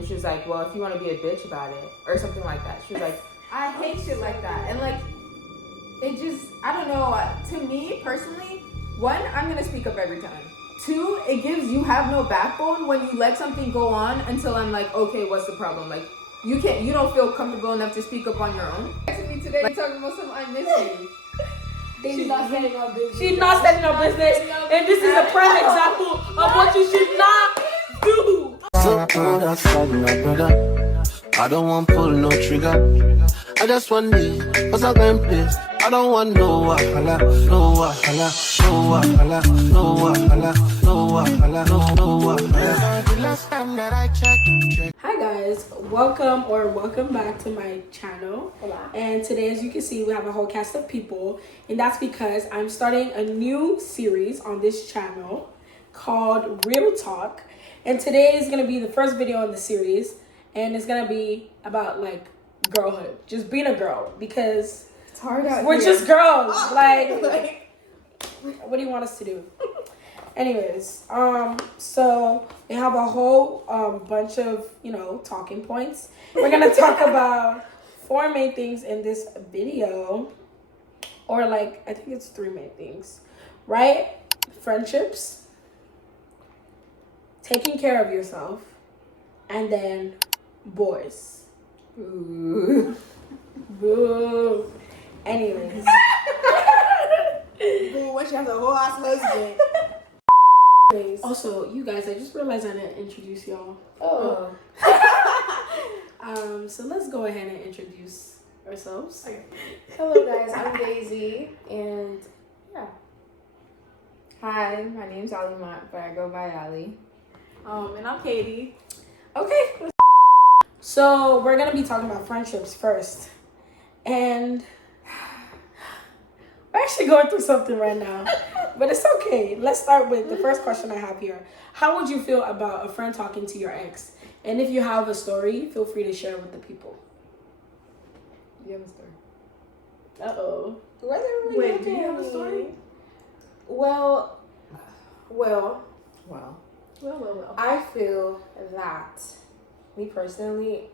then she was like, well, if you want to be a bitch about it, or something like that. She was like, I hate shit like that. And like, it just, I don't know. To me personally, one, I'm gonna speak up every time. Two, it gives you have no backbone when you let something go on until I'm like, okay, what's the problem? Like, you don't feel comfortable enough to speak up on your own. Actually, today like, talking about something I miss you. She's not standing on business. she's not standing on business, and this is a prime example of what you should not do. I don't want pull no trigger. I just want this, cause I can place. I don't want no wahala, no wahala, no wahala, no wahala, no wahala, no wahala. The last time that I checked. Hi guys, welcome back to my channel. Hola. And today, as you can see, we have a whole cast of people, and that's because I'm starting a new series on this channel called Real Talk. And today is gonna be the first video in the series, and it's gonna be about like girlhood, just being a girl, because It's hard out we're here. just girls. Like, what do you want us to do? Anyways, so we have a whole bunch of, talking points. We're gonna talk about 4 main things in this video, or like, I think it's 3 main things, right? Friendships, taking care of yourself, and then boys. Ooh. Boo. Anyways. Ooh, when she has a whole ass husband. Also, you guys, I just realized I didn't introduce y'all. Oh. So let's go ahead and introduce ourselves. Okay. Hello guys, I'm Daisy, and yeah. Hi, my name's Ali Mott, but I go by Ali. And I'm Katie. Okay. So we're gonna be talking about friendships first, and we're actually going through something right now, but it's okay. Let's start with the first question I have here. How would you feel about a friend talking to your ex? And if you have a story, feel free to share with the people. You have a story? Uh-oh. Wait, do you have a story? Well. Wow. I feel that, me personally,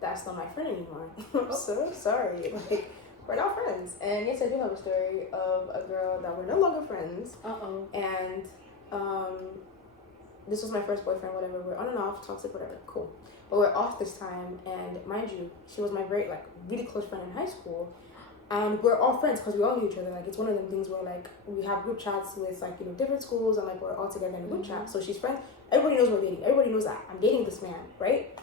that's not my friend anymore. I'm so sorry. Like, we're not friends. And yes, I do have a story of a girl that we're no longer friends. Uh-oh. And this was my first boyfriend, whatever. We're on and off, toxic, whatever. Cool. But we're off this time, and mind you, she was my very, really close friend in high school. And we're all friends because we all knew each other. Like, it's one of them things where, we have group chats with, different schools, and, we're all together in a group chat. So she's friends. Everybody knows we're dating. Everybody knows that I'm dating this man, right?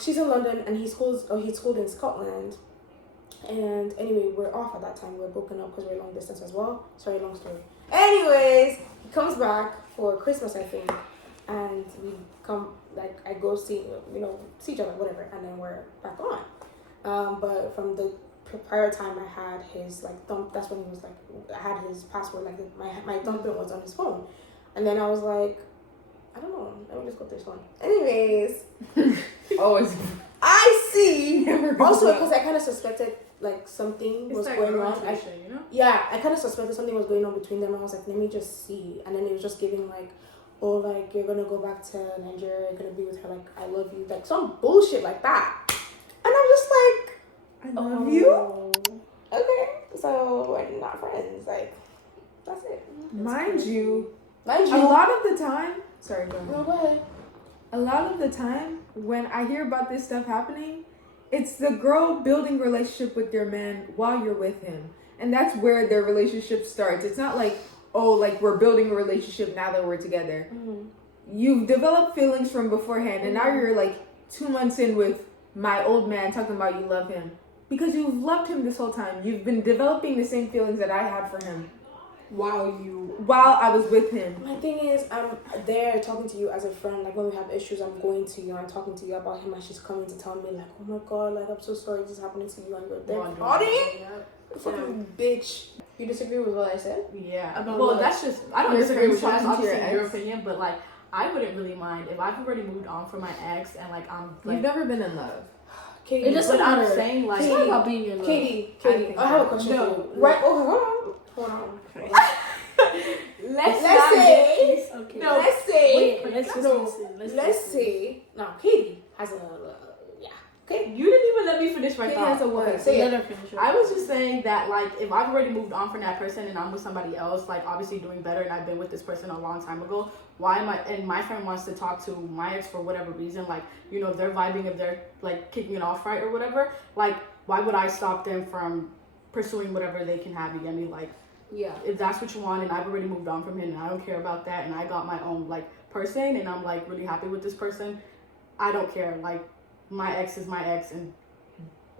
She's in London, and he's schooled in Scotland. And anyway, we're off at that time. We're broken up because we're long distance as well. Sorry, long story. Anyways, he comes back for Christmas, I think. And we come, I go see each other, whatever. And then we're back on. But from the prior time I had his thumb, that's when he was I had his password, my thumbprint was on his phone. And then I was like, I don't know, let me just go through this one. Anyways, Always. I see. Also, because I kind of suspected something was going on. Yeah, I kind of suspected something was going on between them. I was like, let me just see. And then it was just giving you're gonna go back to Nigeria, you're gonna be with her, I love you, some bullshit like that. And I'm just like, I love you? Okay, so we're not friends. That's it. Mind you, a a lot of the time, sorry, go ahead. No, go ahead. A lot of the time, when I hear about this stuff happening, it's the girl building relationship with their man while you're with him. And that's where their relationship starts. It's not we're building a relationship now that we're together. Mm-hmm. You've developed feelings from beforehand, and now you're 2 months in with my old man talking about you love him. Because you've loved him this whole time. You've been developing the same feelings that I had for him while I was with him. My thing is, I'm there talking to you as a friend. When we have issues, I'm going to you. I'm talking to you about him, and she's coming to tell me, oh my god, I'm so sorry this is happening to you, and you're there partying? Fucking bitch. You disagree with what I said? Yeah. Well, that's just, I don't disagree with you. That's talking to your obviously your ex. opinion, but I wouldn't really mind if I've already moved on from my ex and I'm You've never been in love. Katie, It doesn't I'm matter. saying It's not about being in love. Katie, I have a question for you. Right? Oh, hold on. let's say Okay. No, let's say. Wait, let's just no, listen. let's listen. say. Now, Katie has a. Yeah. Okay. You didn't even let me finish my Katie thought. has a what? Okay, say Let it. her finish it. I was just saying that, like, if I've already moved on from that person and I'm with somebody else, like, obviously doing better, and I've been with this person a long time ago, why am I, and my friend wants to talk to my ex for whatever reason, like, you know, if they're vibing, if they're, like, kicking it off right or whatever, like, why would I stop them from pursuing whatever they can have? You get me? Like, Yeah. if that's what you want and I've already moved on from him and I don't care about that and I got my own, like, person and I'm, like, really happy with this person, I don't care. Like, my ex is my ex, and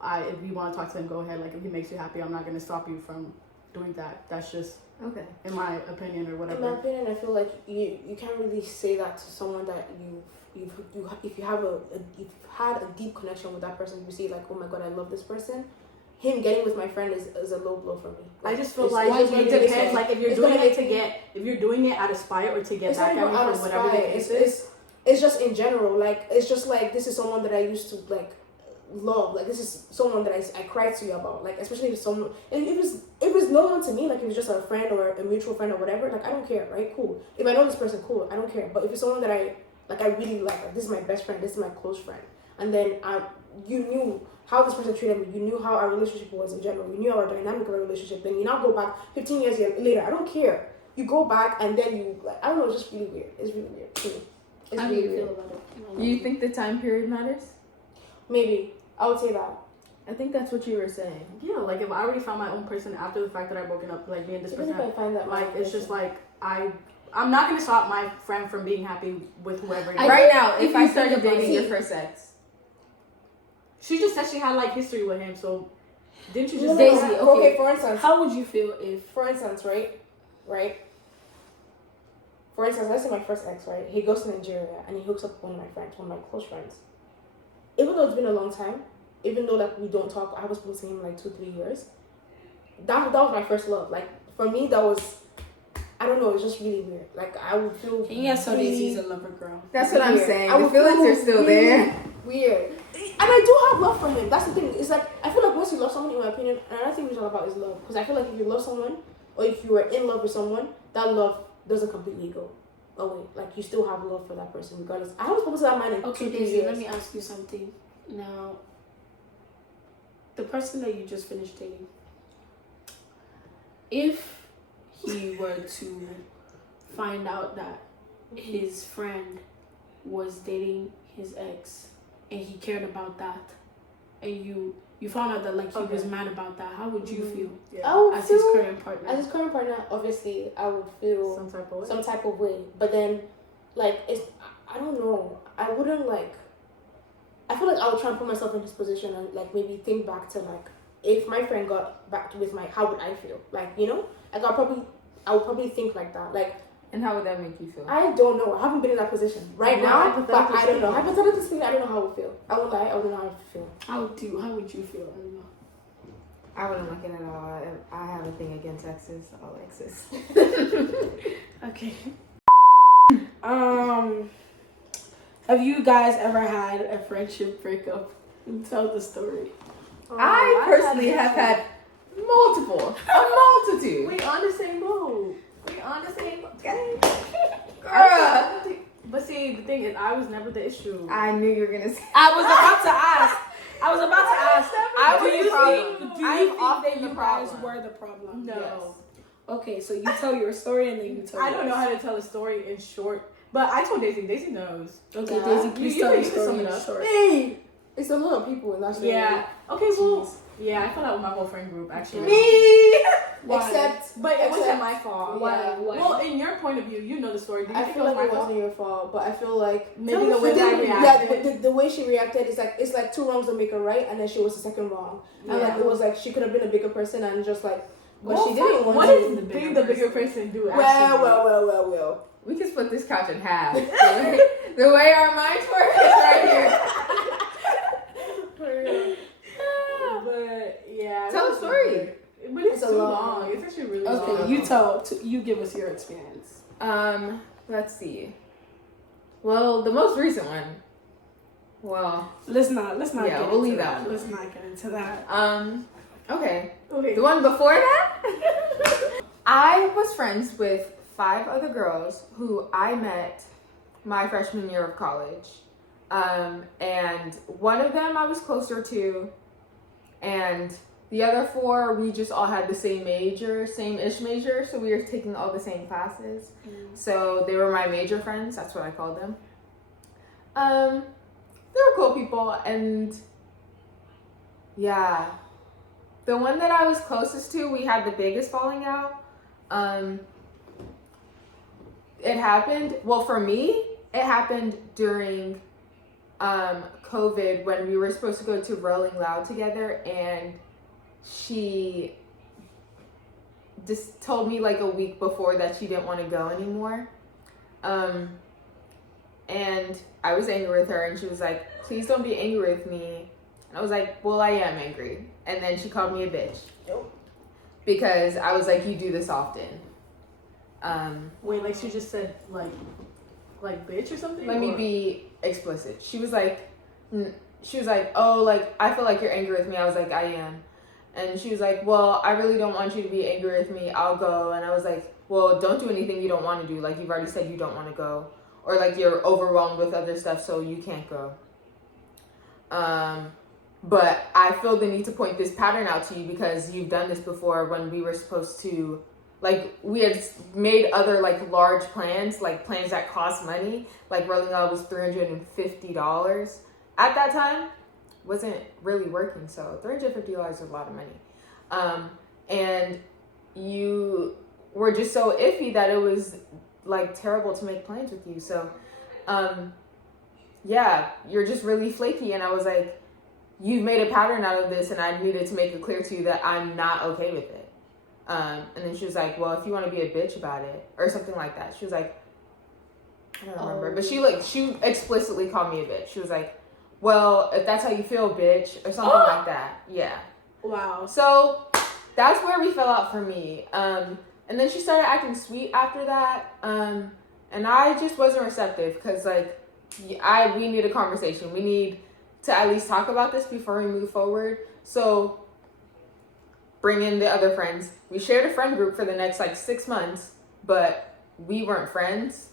if you want to talk to him, go ahead. Like, if he makes you happy, I'm not going to stop you from doing that. That's just, Okay. in my opinion or In my whatever. opinion, I feel like you can't really say that to someone that if you have you've had a deep connection with that person, you see like, oh my god, I love this person. Him getting with my friend is a low blow for me. I just feel It's like just it gonna depends. Like, if you're it's doing gonna it make to me- get, if you're doing it out of spite or to get It's not back even at me out for of whatever the spite. case is. It's just in general. Like, it's just like, this is someone that I used to like love. Like, this is someone that I cried to you about. Like, especially if someone, if it was no one to me, like, if it's just a friend or a mutual friend or whatever, like, I don't care, right? Cool. If I know this person, cool, I don't care. But if it's someone that I really like this is my best friend, this is my close friend, and then you knew how this person treated me, you knew how our relationship was in general, you knew our dynamic of our relationship, then you now go back 15 years later, I don't care. You go back and then you, like, I don't know, it's just really weird. It's really weird to me. It's How do really you feel weird. about it? Do you think the time period matters? Maybe. I would say that. I think that's what you were saying. Yeah, like, if I already found my own person after the fact that I broken up, like, me and this Even person, if I find that like, my it's just person- like, I'm not going to stop my friend from being happy with whoever it is. Right now, if if I you started think about dating it- your first ex, She just said she had, like, history with him, so didn't you No, just no, Daisy, no. okay. For instance, How would you feel if for instance, right? For instance, let's say my first ex, right? He goes to Nigeria and he hooks up with one of my friends, one of my close friends. Even though it's been a long time, even though like we don't talk, I was supposed to him like 2-3 years. That was my first love. Like, for me, that was, I don't know, it's just really weird. Like, I would feel Can you so really Daisy's a lover girl? that's what I'm weird. saying. I The would feelings feel are still really there. Weird. And I do have love for him. That's the thing. It's like, I feel like once you love someone, in my opinion, another thing we talk about is love. Because I feel like if you love someone, or if you are in love with someone, that love doesn't completely go away. Like, you still have love for that person regardless. I was supposed to that man in Okay, 2-3 Daisy, years. let me ask you something. Now, the person that you just finished dating, if he were to find out that his friend was dating his ex and he cared about that, and you found out that like he was mad about that, how would you feel I would as his feel, current partner? as his current partner, obviously, I would feel some type of way? some type of way. But then, like, it's, I don't know. I wouldn't, like, I feel like I would try and put myself in his position and, like, maybe think back to, like, if my friend got back with my, how would I feel? Like, you know? Like, I would probably think like that. Like, And how would that make you feel? I don't know. I haven't been in that position right Well, now, but hypothetically I don't know. speaking. Hypothetically speaking, I don't know how I would feel. I won't lie. I wouldn't know how I would feel. How would you feel? I don't know. I wouldn't like it at all. I have a thing against exes. All exes. Okay. Have you guys ever had a friendship breakup? Tell the story. I personally have had multiple, a multitude. We on the same boat. We on the same boat. Girl, But see, the thing is, I was never the issue. I knew you were gonna say. I was about to ask. I Do was you the problem. think? Do you I'm think often that the you guys problem. were the problem? No. Okay, so you tell your story and then you tell. I don't yours. know how to tell a story in short, but I told Daisy. Daisy knows. Okay, Yeah. Daisy, please You tell can your sum story it in up. short. Hey, it's a lot of people in that story. Yeah. Okay, well, yeah, I fell out with my whole friend group actually. Me. Why? Except, But it wasn't Except- my fault. Why? Well, in your point of view, you know the story. Do you I think feel it was like my it fault? wasn't your fault, but I feel like Maybe the way the that I thing- reacted. Yeah, the way she reacted is like, it's like 2 wrongs don't make a right, and then she was the second wrong. And like, Yeah. it was like she could have been a bigger person and just like, but Well, she didn't want what to. is being the bigger person do? Well. We can split this couch in half. The way our minds work is right here. But yeah. Tell a story. But it's It's a too long- long. It's actually really long. Okay, you give us your experience. Let's see. Well, the most recent one. Well, Let's not. Yeah, get we'll into leave that one. Let's not get into that. okay. Okay. The one before that, I was friends with 5 other girls who I met my freshman year of college. And one of them I was closer to, and the other 4, we just all had the same major, same-ish major, so we were taking all the same classes. So they were my major friends, that's what I called them. They were cool people, and yeah, the one that I was closest to, we had the biggest falling out. It happened, well, for me, it happened during COVID when we were supposed to go to Rolling Loud together, and she just told me like a week before that she didn't want to go anymore. And I was angry with her, and she was like, please don't be angry with me. And I was like, well, I am angry. And then she called me a bitch. Because I was like, you do this often. Wait, like she just said like bitch or something? Let me be explicit. She was like, oh, like, I feel like you're angry with me. I was like, I am. And she was like, well, I really don't want you to be angry with me. I'll go. And I was like, well, don't do anything you don't want to do. Like, you've already said you don't want to go. Or like you're overwhelmed with other stuff, so you can't go. But I feel the need to point this pattern out to you because you've done this before when we were supposed to, like, we had made other like large plans, like plans that cost money. Like Rolling Loud was $350 at that time. Wasn't really working, so $350 is a lot of money. And you were just so iffy that it was like terrible to make plans with you. So yeah, you're just really flaky. And I was like, you've made a pattern out of this, and I needed to make it clear to you that I'm not okay with it. And then she was like, well, if you want to be a bitch about it, or something like that. She was like, I don't remember, but she explicitly called me a bitch. She was like, well, if that's how you feel, bitch, or something like that. Yeah. Wow. So that's where we fell out for me. And then she started acting sweet after that. And I just wasn't receptive because, like, we need a conversation. We need to at least talk about this before we move forward. So bring in the other friends. We shared a friend group for the next, like, 6 months, but we weren't friends.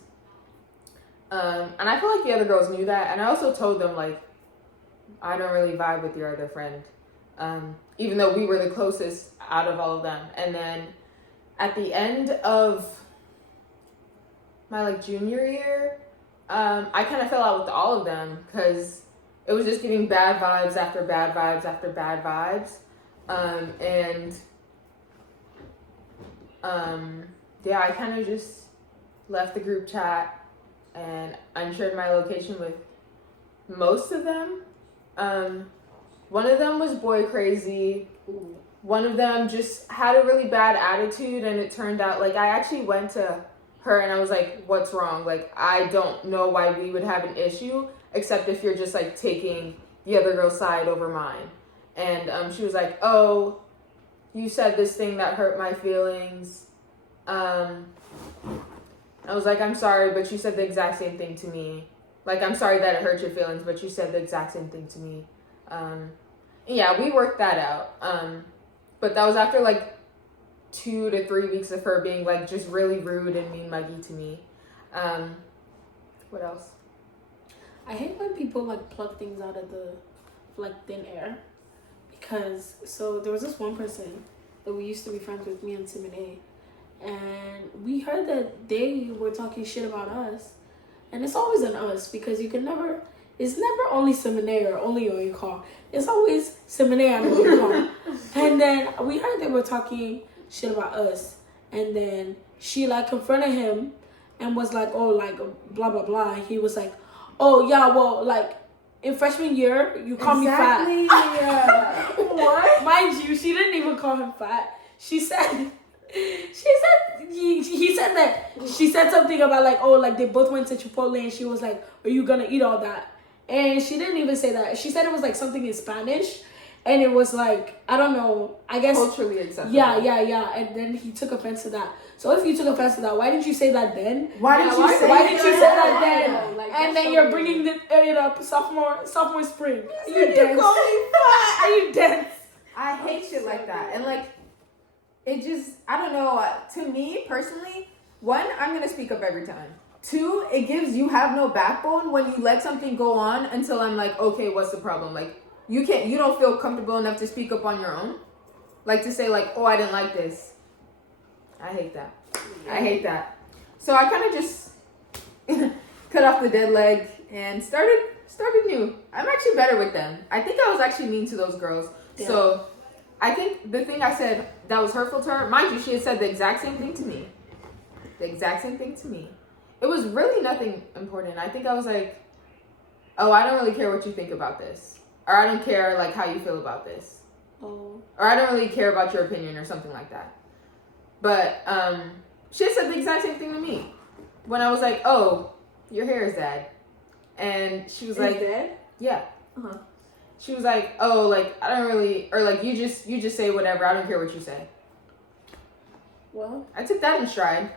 And I feel like the other girls knew that. And I also told them, like, I don't really vibe with your other friend. Even though we were the closest out of all of them. And then at the end of my like junior year, I kind of fell out with all of them because it was just giving bad vibes after bad vibes after bad vibes. Yeah, I kind of just left the group chat and unshared my location with most of them. One of them was boy crazy. One of them just had a really bad attitude, and it turned out, like, I actually went to her and I was like, what's wrong? Like, I don't know why we would have an issue, except if you're just, like, taking the other girl's side over mine. And she was like, oh, you said this thing that hurt my feelings. I was like, I'm sorry, but you said the exact same thing to me. Like, I'm sorry that it hurt your feelings, but you said the exact same thing to me. Yeah, we worked that out. But that was after, like, 2 to 3 weeks of her being, like, just really rude and mean muggy to me. What else? I hate when people, like, pluck things out of the, like, thin air. Because, so, there was this one person that we used to be friends with, me and Tim and A. And we heard that they were talking shit about us. And it's always an us, because you can never, it's never only Simone or only Oyinka. It's always Simone and Oyinka. And then we heard they were talking shit about us. And then she, like, confronted him and was like, oh, like, blah, blah, blah. And he was like, oh, yeah, well, like, in freshman year, you called me fat. Yeah. What? Mind you, she didn't even call him fat. She said that she said something about, like, oh, like, they both went to Chipotle, and she was like, are you gonna eat all that? And she didn't even say that. She said it was, like, something in Spanish, and it was, like, I don't know, I guess Culturally acceptable. Yeah, and then he took offense to that. So if you took offense to that, why didn't you say that then? Why didn't you say that then? Like, And then you're bringing it up sophomore spring. Are you You dense? call me fat. Are you dense? I hate shit like that. And, like, it just, I don't know. To me, personally, one, I'm gonna speak up every time. Two, it gives you have no backbone when you let something go on until I'm like, okay, what's the problem? Like, you don't feel comfortable enough to speak up on your own. Like, to say, like, oh, I didn't like this. I hate that. I hate that. So I kind of just cut off the dead leg and started new. I'm actually better with them. I think I was actually mean to those girls. Yeah. So I think the thing I said that was hurtful to her, mind you, she had said the exact same thing to me. The exact same thing to me. It was really nothing important. I think I was like, oh, I don't really care what you think about this. Or I don't care, like, how you feel about this. Oh. Or I don't really care about your opinion or something like that. But she had said the exact same thing to me. When I was like, oh, your hair is dead. And she was like, dead? Yeah. Uh-huh. She was like, oh, like, I don't really, or like, you just say whatever. I don't care what you say. Well, I took that in stride.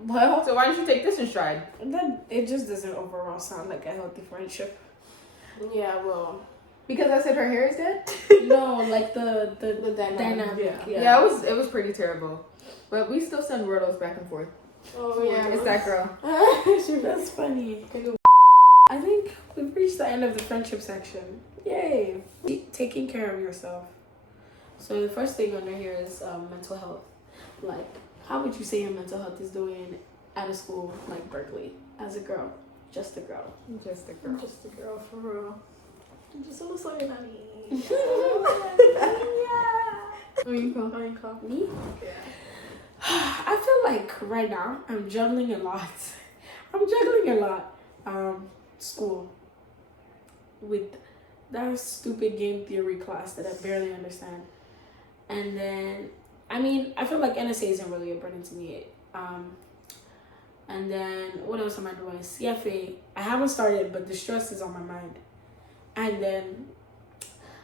Well, so why don't you take this in stride? Then it just doesn't overall sound like a healthy friendship. Yeah, well, because I said her hair is dead? No, like the dynamic. Yeah, it was pretty terrible. But we still send Wordles back and forth. Oh yeah, it's that girl. That's funny. I think we've reached the end of the friendship section. Yay! Taking care of yourself. So the first thing under here is mental health. Like, how would you say your mental health is doing at a school like Berkeley as a girl? Just a girl. Just a girl. Just a girl for real. I'm just so sorry, Nanny. Me? Yeah. I feel like right now I'm juggling a lot. School with that stupid game theory class that I barely understand. And then, I mean, I feel like NSA isn't really a burden to me. And then, what else am I doing? CFA. I haven't started, but the stress is on my mind. And then,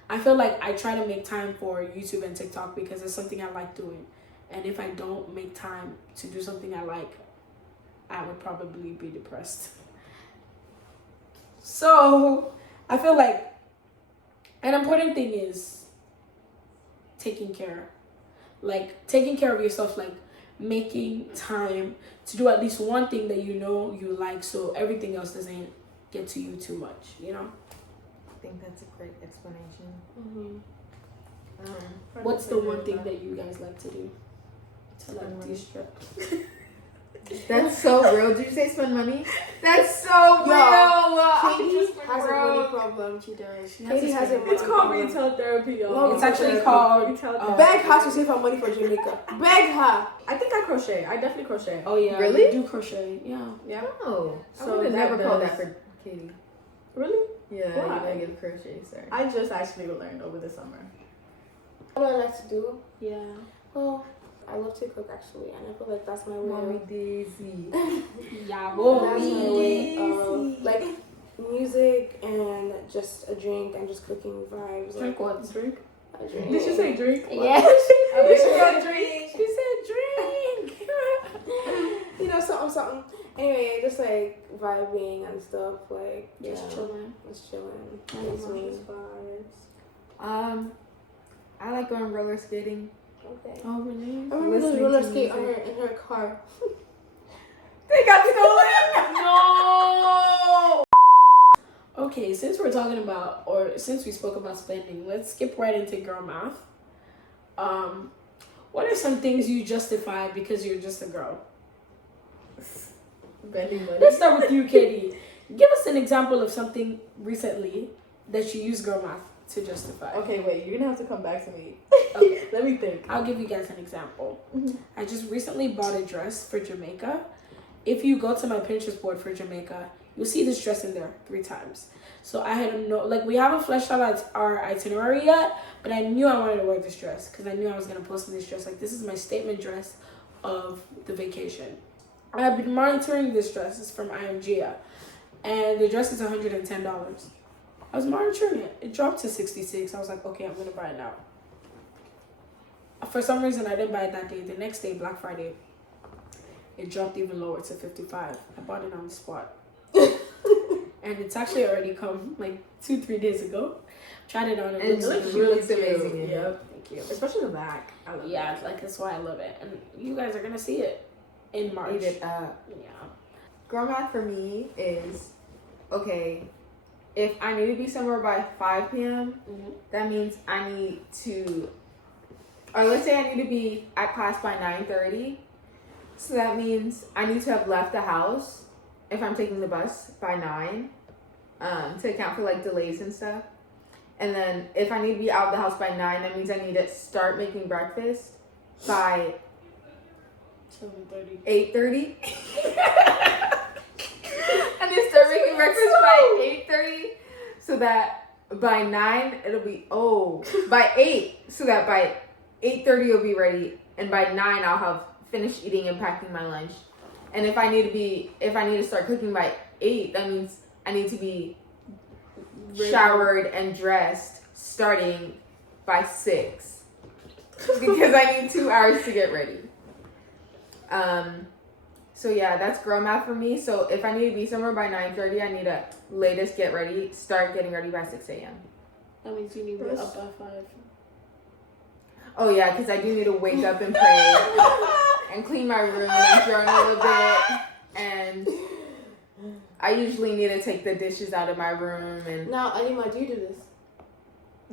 I feel like I try to make time for YouTube and TikTok because it's something I like doing. And if I don't make time to do something I like, I would probably be depressed. So, I feel like an important thing is taking care. Like, taking care of yourself, like making time to do at least one thing that you know you like so everything else doesn't get to you too much, you know? I think that's a great explanation. Mm-hmm. What's the one thing that you guys like to do to like de-stress? That's so real. Did you say spend money? That's so real. Katie has a money problem. She does. Katie has a money It's called problem. retail therapy, y'all. No, it's actually called beg her to save her money for Jamaica. Beg her. I think I crochet. I definitely crochet. Oh yeah, really? I do crochet. Yeah. Oh, So I would have that never called does- that for Katie. Really? Yeah, Why? you gotta give crochet. Sorry. I just actually learned over the summer. What do I like to do? Yeah. Well, I love to cook actually, and I feel like that's my way. Mommy Daisy. Yeah, That's my way of like music and just a drink and just cooking vibes. Drink like, what? Drink? a drink. Did she say drink? Yeah. She said drink. She said drink. You know, something. Anyway, just like vibing and stuff, like Just chilling. Just chilling. Nice. Nice vibes. I like going roller skating. Okay. Oh really? I remember those Listening roller to skate music. in her car. They got stolen. No. Okay, since we're talking about, or since we spoke about spending, let's skip right into girl math. What are some things you justify because you're just a girl? Spending money. Let's start with you, Katie. Give us an example of something recently that you use girl math to justify. Okay, wait. You're gonna have to come back to me. Okay. Let me think. I'll give you guys an example. Mhm. I just recently bought a dress for Jamaica. If you go to my Pinterest board for Jamaica, you'll see this dress in there 3 times. So I had we haven't fleshed out our itinerary yet, but I knew I wanted to wear this dress because I knew I was going to post in this dress. Like, this is my statement dress of the vacation. I've been monitoring this dress. It's from IMGA. And the dress is $110. I was monitoring it. It dropped to $66. I was like, okay, I'm going to buy it now. For some reason, I didn't buy it that day. The next day, Black Friday, it dropped even lower to $55. I bought it on the spot. and it's actually already come like 2-3 days ago. Tried it on. And it looks amazing. in it. Yep. Thank you. Especially the back. I love Yeah, like that's why I love it, and you guys are gonna see it in March. Eat it up. Yeah. Girl math for me is, okay, if I need to be somewhere by 5 p.m., that means I need to, or let's say I need to be at class by 9:30. So that means I need to have left the house if I'm taking the bus by 9, to account for like delays and stuff. And then if I need to be out of the house by 9, that means I need to start making breakfast by 7:30. 8:30. I need to start making breakfast by 8:30, so that by 9 it'll be by 8, so that by 8:30 it'll be ready, and by 9 I'll have finished eating and packing my lunch. And if I need to start cooking by 8, that means I need to be showered and dressed starting by 6, because I need 2 hours to get ready. So yeah, that's girl math for me. So if I need to be somewhere by 9:30, I need to latest start getting ready by 6 a.m. That means you need to be up by 5. Oh yeah, because I do need to wake up and pray and clean my room and journal a little bit. And I usually need to take the dishes out of my room. And Now, Anima, do you do this?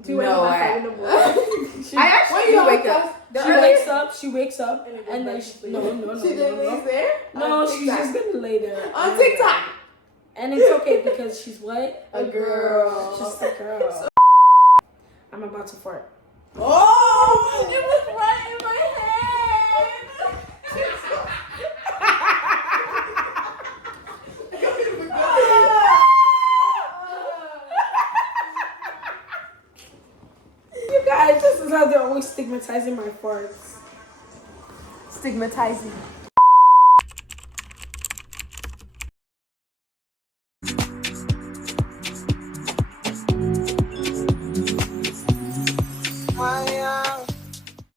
do no, I actually When do you wake wake up. She wakes up, and then no. She then lays there? No, On she's TikTok. just gonna lay there. On TikTok. And it's okay because she's what? A girl. She's a girl. I'm about to fart. Oh! It was right in my head! You guys, this is how they're always stigmatizing my farts. Stigmatizing.